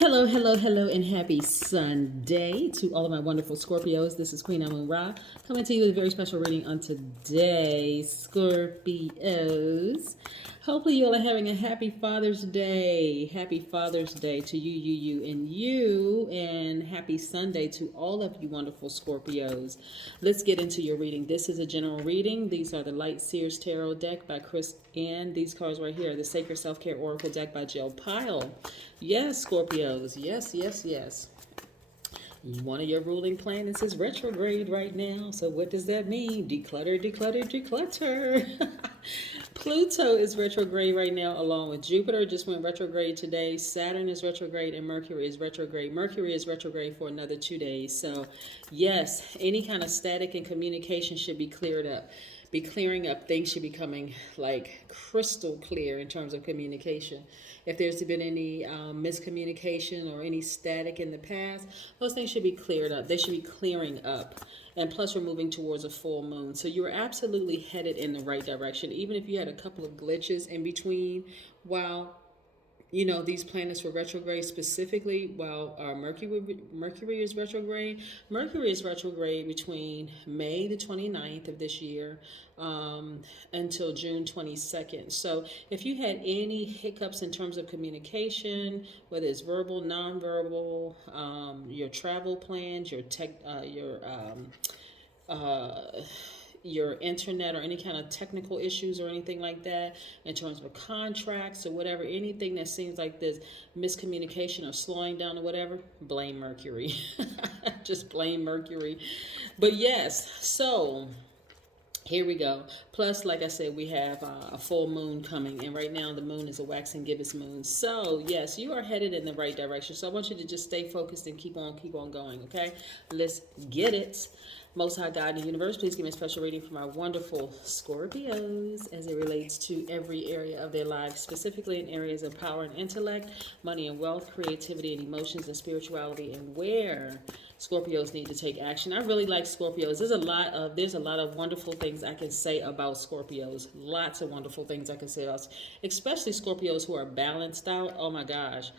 Hello, hello, hello, and happy Sunday to all of my wonderful Scorpios. This is Queen Amun Ra coming to you with a very special reading on today, Scorpios. Hopefully, you all are having a happy Father's Day. Happy Father's Day to you, and happy Sunday to all of you wonderful Scorpios. Let's get into your reading. This is a general reading. These are the Light Seers Tarot deck by Chris, and these cards right here are the Sacred Self Care Oracle deck by Jill Pyle. Yes, Scorpios. Yes, yes, yes. One of your ruling planets is retrograde right now. So what does that mean? Declutter, declutter, declutter. Pluto is retrograde right now, along with Jupiter just went retrograde today. Saturn is retrograde and Mercury is retrograde. Mercury is retrograde for another 2 days. So yes, any kind of static and communication should be cleared up. Be clearing up. Things should be coming like crystal clear in terms of communication. If there's been any miscommunication or any static in the past, those things should be cleared up. They should be clearing up. And plus, we're moving towards a full moon. So you're absolutely headed in the right direction. Even if you had a couple of glitches in between while these planets were retrograde, specifically while Mercury is retrograde. Mercury is retrograde between May the 29th of this year until June 22nd. So if you had any hiccups in terms of communication, whether it's verbal, nonverbal, your travel plans, your internet or any kind of technical issues or anything like that, in terms of contracts or whatever, anything that seems like there's miscommunication or slowing down or whatever, blame Mercury. Just blame Mercury. But yes, so here we go. Plus, like I said, we have a full moon coming, and right now the moon is a waxing gibbous moon. So yes, you are headed in the right direction. So I want you to just stay focused and keep on going. Okay, let's get it. Most High God in the universe, please give me a special reading for my wonderful Scorpios as it relates to every area of their lives, specifically in areas of power and intellect, money and wealth, creativity and emotions, and spirituality, and where Scorpios need to take action. I really like Scorpios. There's a lot of wonderful things I can say about Scorpios. Lots of wonderful things I can say about, especially Scorpios who are balanced out. Oh my gosh.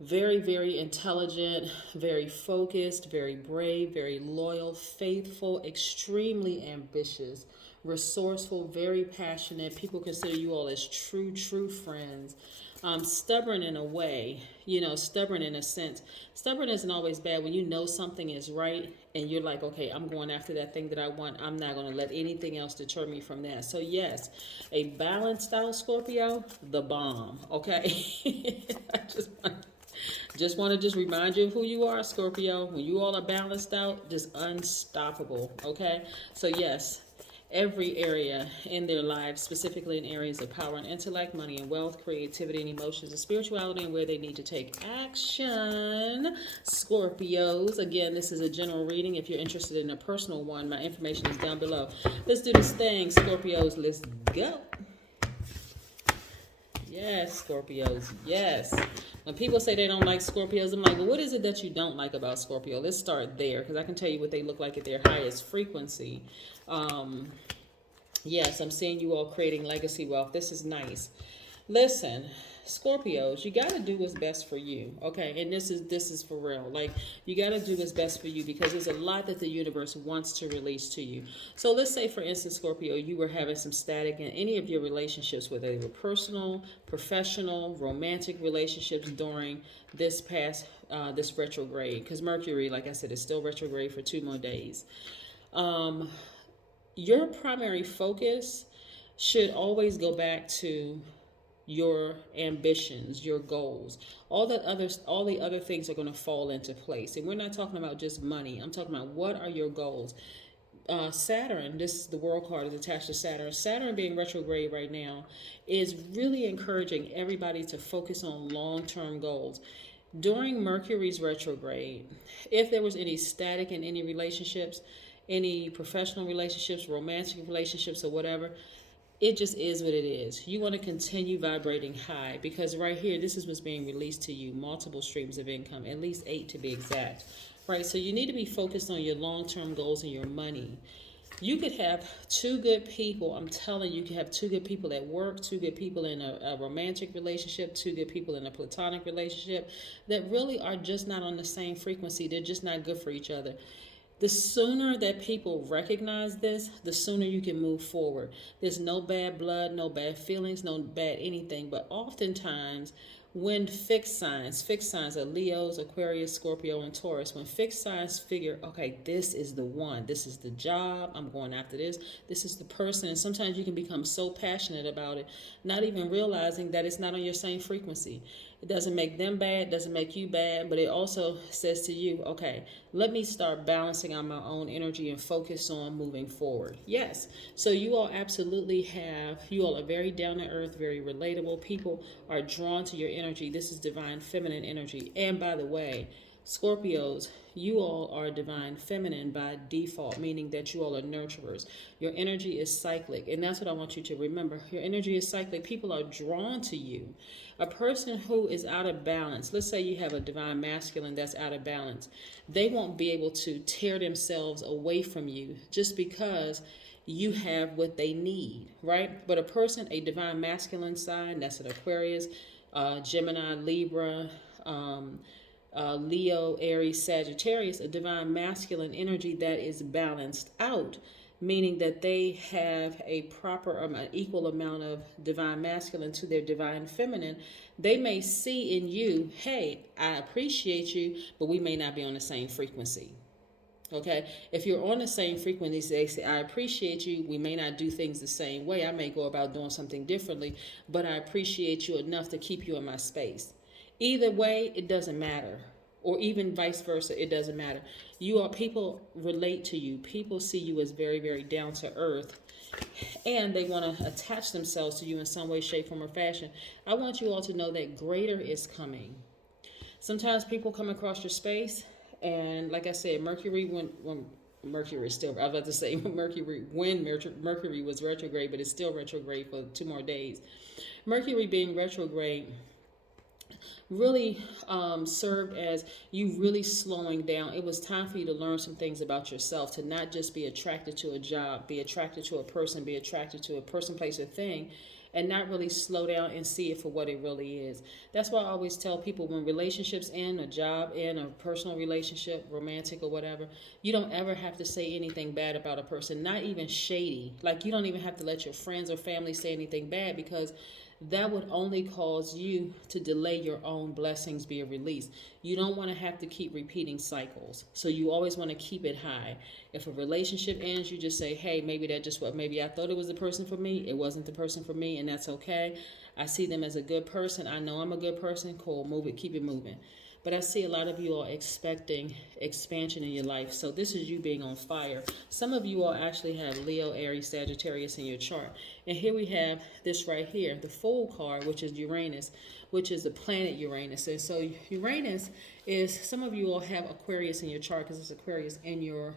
Very, very intelligent, very focused, very brave, very loyal, faithful, extremely ambitious, resourceful, very passionate. People consider you all as true friends. Stubborn in a way, stubborn in a sense. Stubborn isn't always bad when you know something is right and you're like, okay, I'm going after that thing that I want. I'm not going to let anything else deter me from that. So yes, a balanced out Scorpio, the bomb, okay? I just want to remind you of who you are, Scorpio. When you all are balanced out, just unstoppable, okay? So yes, every area in their lives, specifically in areas of power and intellect, money and wealth, creativity and emotions, and spirituality, and where they need to take action. Scorpios, again, this is a general reading. If you're interested in a personal one, my information is down below. Let's do this thing, Scorpios. Let's go. Yes, Scorpios, yes. When people say they don't like Scorpios, I'm like, well, what is it that you don't like about Scorpio? Let's start there, because I can tell you what they look like at their highest frequency. Yes, I'm seeing you all creating legacy wealth. This is nice. Listen, Scorpios, you got to do what's best for you, okay? And this is for real. Like, you got to do what's best for you, because there's a lot that the universe wants to release to you. So let's say, for instance, Scorpio, you were having some static in any of your relationships, whether they were personal, professional, romantic relationships during this this retrograde, because Mercury, like I said, is still retrograde for 2 more days. Your primary focus should always go back to your ambitions, your goals. All the other things are going to fall into place. And we're not talking about just money. I'm talking about, what are your goals? Saturn, this is the world card, is attached to Saturn. Saturn being retrograde right now is really encouraging everybody to focus on long-term goals. During Mercury's retrograde, if there was any static in any relationships, any professional relationships, romantic relationships, or whatever, it just is what it is. You want to continue vibrating high, because right here, this is what's being released to you. Multiple streams of income, at least 8 to be exact. Right, so you need to be focused on your long-term goals and your money. You could have two good people. I'm telling you, you could have two good people at work, two good people in a romantic relationship, two good people in a platonic relationship that really are just not on the same frequency. They're just not good for each other. The sooner that people recognize this, the sooner you can move forward. There's no bad blood, no bad feelings, no bad anything. But oftentimes, when fixed signs are Leos, Aquarius, Scorpio, and Taurus, when fixed signs figure, okay, this is the one, this is the job, I'm going after this is the person. And sometimes you can become so passionate about it, not even realizing that it's not on your same frequency. It doesn't make them bad, doesn't make you bad, but it also says to you, okay, let me start balancing out my own energy and focus on moving forward. Yes. So you all you all are very down to earth, very relatable. People are drawn to your energy. This is divine feminine energy. And by the way, Scorpios, you all are divine feminine by default, meaning that you all are nurturers. Your energy is cyclic, and that's what I want you to remember. Your energy is cyclic. People are drawn to you. A person who is out of balance, let's say you have a divine masculine that's out of balance, they won't be able to tear themselves away from you just because you have what they need, right? But a divine masculine sign, that's an Aquarius, Gemini, Libra, Leo, Aries, Sagittarius, a divine masculine energy that is balanced out, meaning that they have an equal amount of divine masculine to their divine feminine. They may see in you, hey, I appreciate you, but we may not be on the same frequency. Okay, if you're on the same frequency, they say, I appreciate you. We may not do things the same way. I may go about doing something differently, but I appreciate you enough to keep you in my space. Either way, it doesn't matter. Or even vice versa, it doesn't matter. People relate to you. People see you as very, very down to earth, and they want to attach themselves to you in some way, shape, form, or fashion. I want you all to know that greater is coming. Sometimes people come across your space, and like I said, Mercury, when Mercury is still, I was about to say when Mercury was retrograde, but it's still retrograde for 2 more days. Mercury being retrograde really served as you really slowing down. It was time for you to learn some things about yourself, to not just be attracted to a job, be attracted to a person, be attracted to a person, place, or thing, and not really slow down and see it for what it really is. That's why I always tell people, when relationships end, a job end, a personal relationship, romantic or whatever, you don't ever have to say anything bad about a person, not even shady. Like, you don't even have to let your friends or family say anything bad, because that would only cause you to delay your own blessings being released. You don't want to have to keep repeating cycles. So you always want to keep it high. If a relationship ends, you just say, hey, maybe maybe I thought it was the person for me. It wasn't the person for me, and that's okay. I see them as a good person. I know I'm a good person. Cool, move it, keep it moving. But I see a lot of you are expecting expansion in your life. So this is you being on fire. Some of you all actually have Leo, Aries, Sagittarius in your chart. And here we have this right here, the Fool card, which is Uranus, which is the planet Uranus. And so Uranus is, some of you all have Aquarius in your chart, because it's Aquarius in your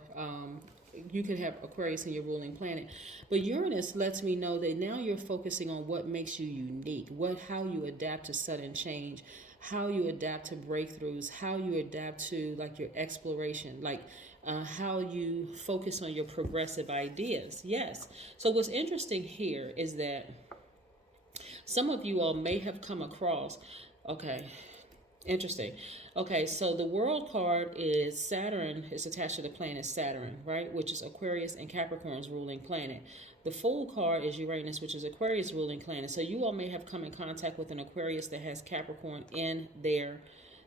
you could have Aquarius in your ruling planet. But Uranus lets me know that now you're focusing on what makes you unique, how you adapt to sudden change, how you adapt to breakthroughs, how you adapt to like your exploration, like how you focus on your progressive ideas. Yes. So what's interesting here is that some of you all may have come across, okay, interesting. Okay, so the world card is Saturn is attached to the planet Saturn, right? Which is Aquarius and Capricorn's ruling planet. The Fool card is Uranus, which is Aquarius ruling planet. So you all may have come in contact with an Aquarius that has Capricorn in there.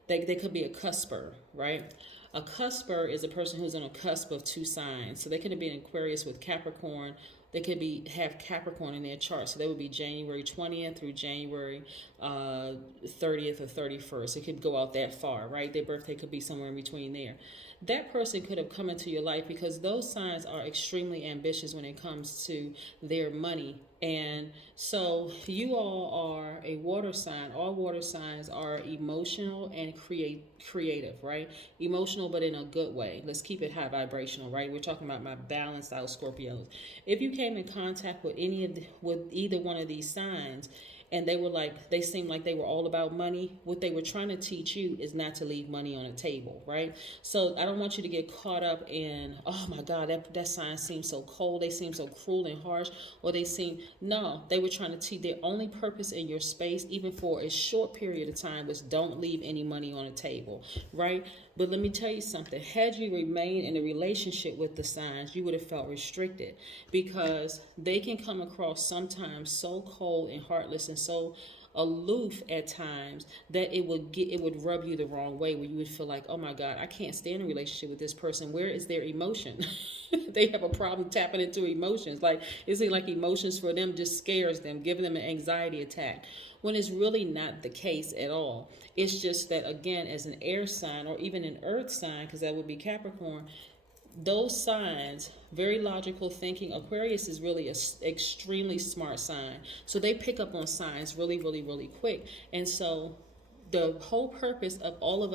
They could be a cusper, right? A cusper is a person who's on a cusp of 2 signs. So they could be an Aquarius with Capricorn. They could have Capricorn in their chart. So that would be January 20th through January 30th or 31st. It could go out that far, right? Their birthday could be somewhere in between there. That person could have come into your life because those signs are extremely ambitious when it comes to their money. And so you all are a water sign. All water signs are emotional and creative, right? Emotional, but in a good way. Let's keep it high vibrational, right? We're talking about my balanced out Scorpios. If you came in contact with either one of these signs, and they were like, they seemed like they were all about money. What they were trying to teach you is not to leave money on the table, right? So I don't want you to get caught up in, oh my God, that sign seems so cold, they seem so cruel and harsh, or they seem, no, they were trying to teach, their only purpose in your space, even for a short period of time, was don't leave any money on the table, right? But let me tell you something. Had you remained in a relationship with the signs, you would have felt restricted, because they can come across sometimes so cold and heartless and so aloof at times that it would rub you the wrong way, where you would feel like, oh my God, I can't stand a relationship with this person. Where is their emotion? They have a problem tapping into emotions. Like, it seems like emotions for them just scares them, giving them an anxiety attack, when it's really not the case at all. It's just that, again, as an air sign, or even an earth sign, because that would be Capricorn, those signs, very logical thinking. Aquarius is really an extremely smart sign. So they pick up on signs really, really, really quick. And so the whole purpose of all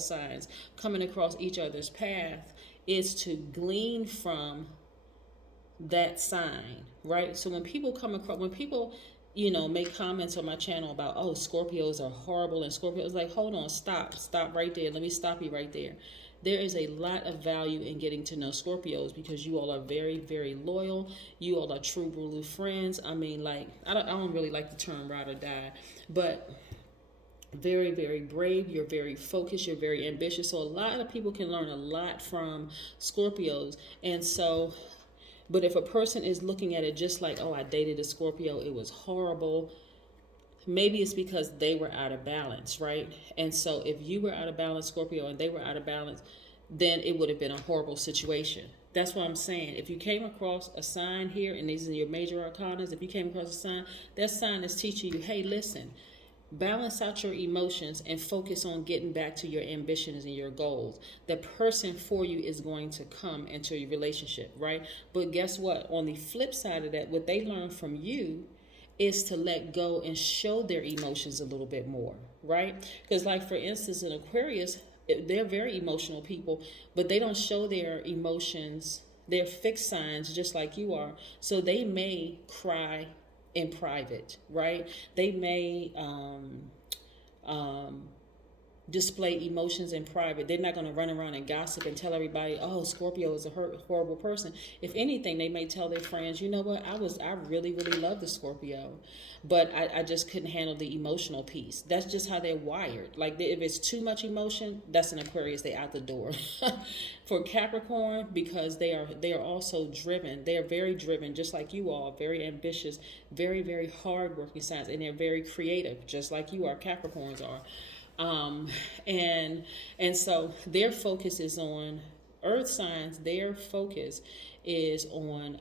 signs coming across each other's path, is to glean from that sign, right? So when people make comments on my channel about, oh, Scorpios are horrible, and Scorpios, like, hold on, stop right there. Let me stop you right there. There is a lot of value in getting to know Scorpios, because you all are very, very loyal. You all are true blue friends. I mean, like, I don't really like the term ride or die, but very, very brave. You're very focused. You're very ambitious. So a lot of people can learn a lot from Scorpios. And so, but if a person is looking at it just like, oh, I dated a Scorpio, it was horrible, maybe it's because they were out of balance, right? And so if you were out of balance, Scorpio, and they were out of balance, then it would have been a horrible situation. That's what I'm saying. If you came across a sign here, and these are your major arcanas, if you came across a sign, that sign is teaching you, hey, listen, balance out your emotions and focus on getting back to your ambitions and your goals. The person for you is going to come into your relationship, right? But guess what? On the flip side of that, what they learn from you is to let go and show their emotions a little bit more, right? Because, like, for instance, in Aquarius, they're very emotional people, but they don't show their emotions. They're fixed signs, just like you are. So they may cry in private, right? They may display emotions in private. They're not going to run around and gossip and tell everybody, oh, Scorpio is a horrible person. If anything, they may tell their friends, you know what, I really, really love the Scorpio, but I just couldn't handle the emotional piece. That's just how they're wired. Like, if it's too much emotion, that's an Aquarius, they out the door. For Capricorn, because they are also driven. They are very driven, just like you are, very ambitious, very, very hardworking signs, and they're very creative, just like you are, Capricorns are. And so their focus is on earth signs. Their focus is on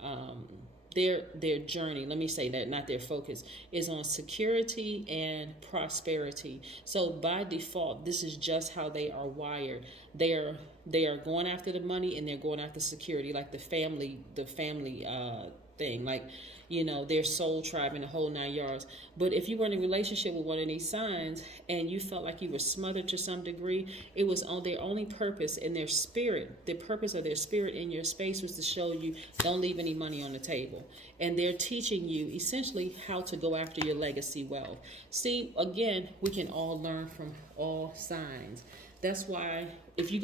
their journey. Let me say that, not their focus, is on security and prosperity. So by default, this is just how they are wired. They are going after the money, and they're going after security, like the family thing, like, their soul tribe and the whole 9 yards. But if you were in a relationship with one of these signs and you felt like you were smothered to some degree, it was on their only purpose in their spirit. The purpose of their spirit in your space was to show you, don't leave any money on the table. And they're teaching you essentially how to go after your legacy wealth. See, again, we can all learn from all signs. That's why if you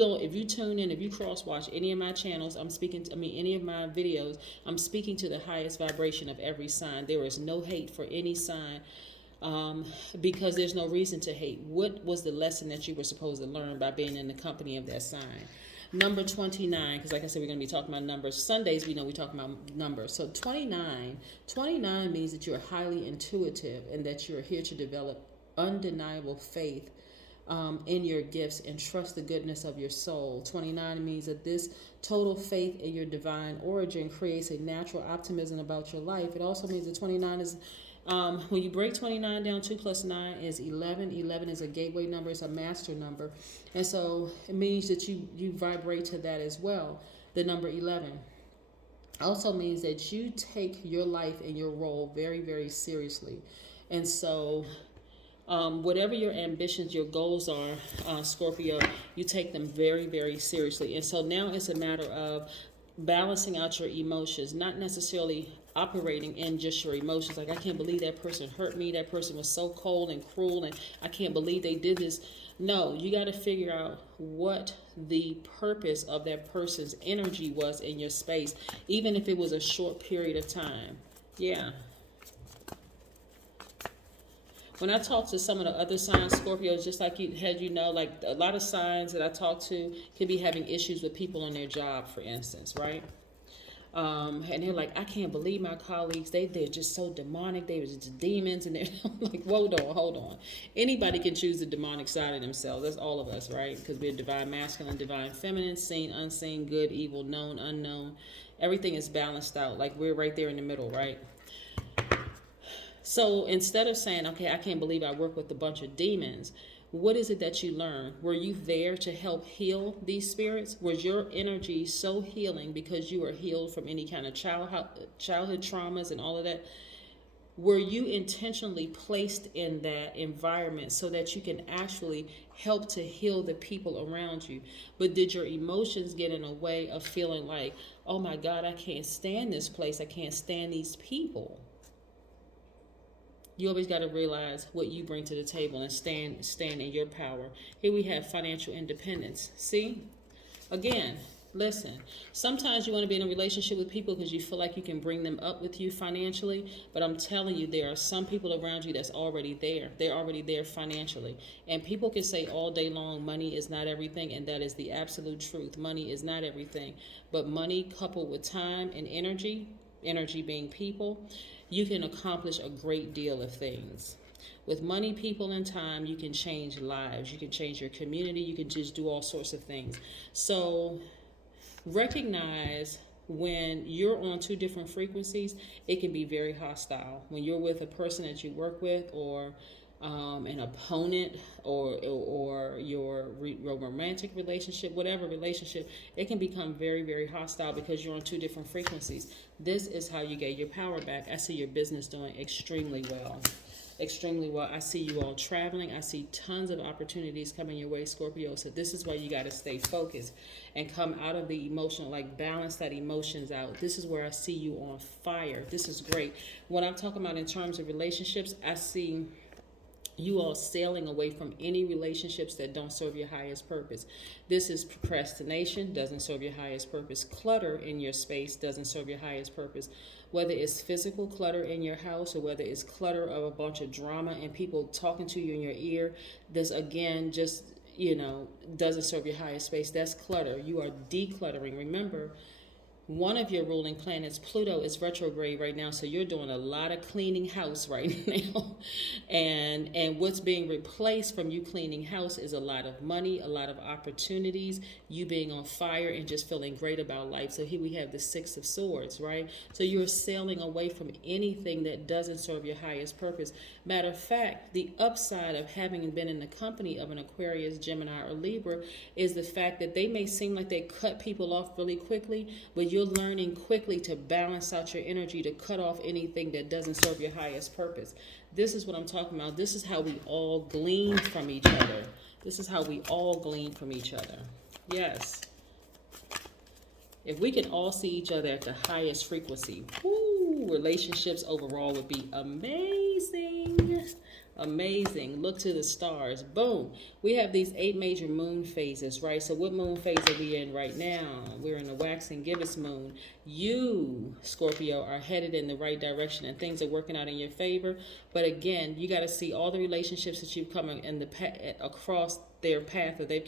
tune in, if you cross watch any of my channels, any of my videos, I'm speaking to the highest vibration of every sign. There is no hate for any sign, because there's no reason to hate. What was the lesson that you were supposed to learn by being in the company of that sign? Number 29, because like I said, we're going to be talking about numbers. Sundays, we know we're talking about numbers. So 29 means that you're highly intuitive, and that you're here to develop undeniable faith in your gifts and trust the goodness of your soul. 29 means that this total faith in your divine origin creates a natural optimism about your life. It also means that 29 is, when you break 29 down, 2 plus 9 is 11. 11 is a gateway number. It's a master number. And so it means that you vibrate to that as well, the number 11. Also means that you take your life and your role very, very seriously. And so whatever your ambitions, your goals are, Scorpio, you take them very, very seriously. And so now it's a matter of balancing out your emotions, not necessarily operating in just your emotions. Like, I can't believe that person hurt me. That person was so cold and cruel, and I can't believe they did this. No, you got to figure out what the purpose of that person's energy was in your space, even if it was a short period of time. Yeah. When I talk to some of the other signs, Scorpios, just like like a lot of signs that I talk to could be having issues with people on their job, for instance, right? And they're like, I can't believe my colleagues. They're just so demonic. They were just demons, and they're like, hold on. Anybody can choose the demonic side of themselves. That's all of us, right? Because we're divine masculine, divine feminine, seen, unseen, good, evil, known, unknown. Everything is balanced out. Like, we're right there in the middle, right? So instead of saying, okay, I can't believe I work with a bunch of demons, what is it that you learned? Were you there to help heal these spirits? Was your energy so healing because you were healed from any kind of childhood traumas and all of that? Were you intentionally placed in that environment so that you can actually help to heal the people around you? But did your emotions get in a way of feeling like, oh my God, I can't stand this place. I can't stand these people? You always got to realize what you bring to the table and stand in your power. Here we have financial independence. See? Again, listen. Sometimes you want to be in a relationship with people because you feel like you can bring them up with you financially. But I'm telling you, there are some people around you that's already there. They're already there financially. And people can say all day long, money is not everything. And that is the absolute truth. Money is not everything. But money coupled with time and energy being people, you can accomplish a great deal of things. With money, people, and time, you can change lives. You can change your community. You can just do all sorts of things. So recognize when you're on two different frequencies, it can be very hostile. When you're with a person that you work with, or an opponent, or your romantic relationship, whatever relationship, it can become very, very hostile because you're on two different frequencies. This is how you get your power back. I see your business doing extremely well. Extremely well. I see you all traveling. I see tons of opportunities coming your way, Scorpio. So this is why you got to stay focused and come out of the emotional, like balance that emotions out. This is where I see you on fire. This is great. What I'm talking about in terms of relationships, I see you all sailing away from any relationships that don't serve your highest purpose. This is procrastination, doesn't serve your highest purpose. Clutter in your space doesn't serve your highest purpose. Whether it's physical clutter in your house, or whether it's clutter of a bunch of drama and people talking to you in your ear, this again just, doesn't serve your highest space. That's clutter. You are decluttering. Remember, one of your ruling planets, Pluto, is retrograde right now, so you're doing a lot of cleaning house right now. And what's being replaced from you cleaning house is a lot of money, a lot of opportunities, you being on fire and just feeling great about life. So here we have the Six of Swords, right? So you're sailing away from anything that doesn't serve your highest purpose. Matter of fact, the upside of having been in the company of an Aquarius, Gemini, or Libra is the fact that they may seem like they cut people off really quickly, but you're learning quickly to balance out your energy, to cut off anything that doesn't serve your highest purpose. This is what I'm talking about. This is how we all glean from each other. This is how we all glean from each other. Yes. If we can all see each other at the highest frequency, relationships overall would be amazing. Amazing. Look to the stars. Boom. We have these 8 major moon phases, right? So what moon phase are we in right now? We're in the waxing gibbous moon. You, Scorpio, are headed in the right direction and things are working out in your favor. But again, you got to see all the relationships that you've come in across their path, or they've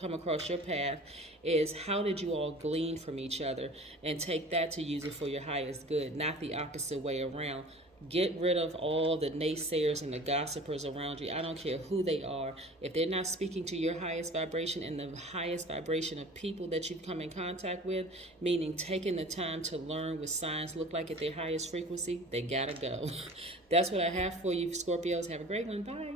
come across your path, is how did you all glean from each other and take that to use it for your highest good, not the opposite way around. Get rid of all the naysayers and the gossipers around you. I don't care who they are. If they're not speaking to your highest vibration and the highest vibration of people that you've come in contact with, meaning taking the time to learn what signs look like at their highest frequency, they gotta go. That's what I have for you, Scorpios. Have a great one. Bye.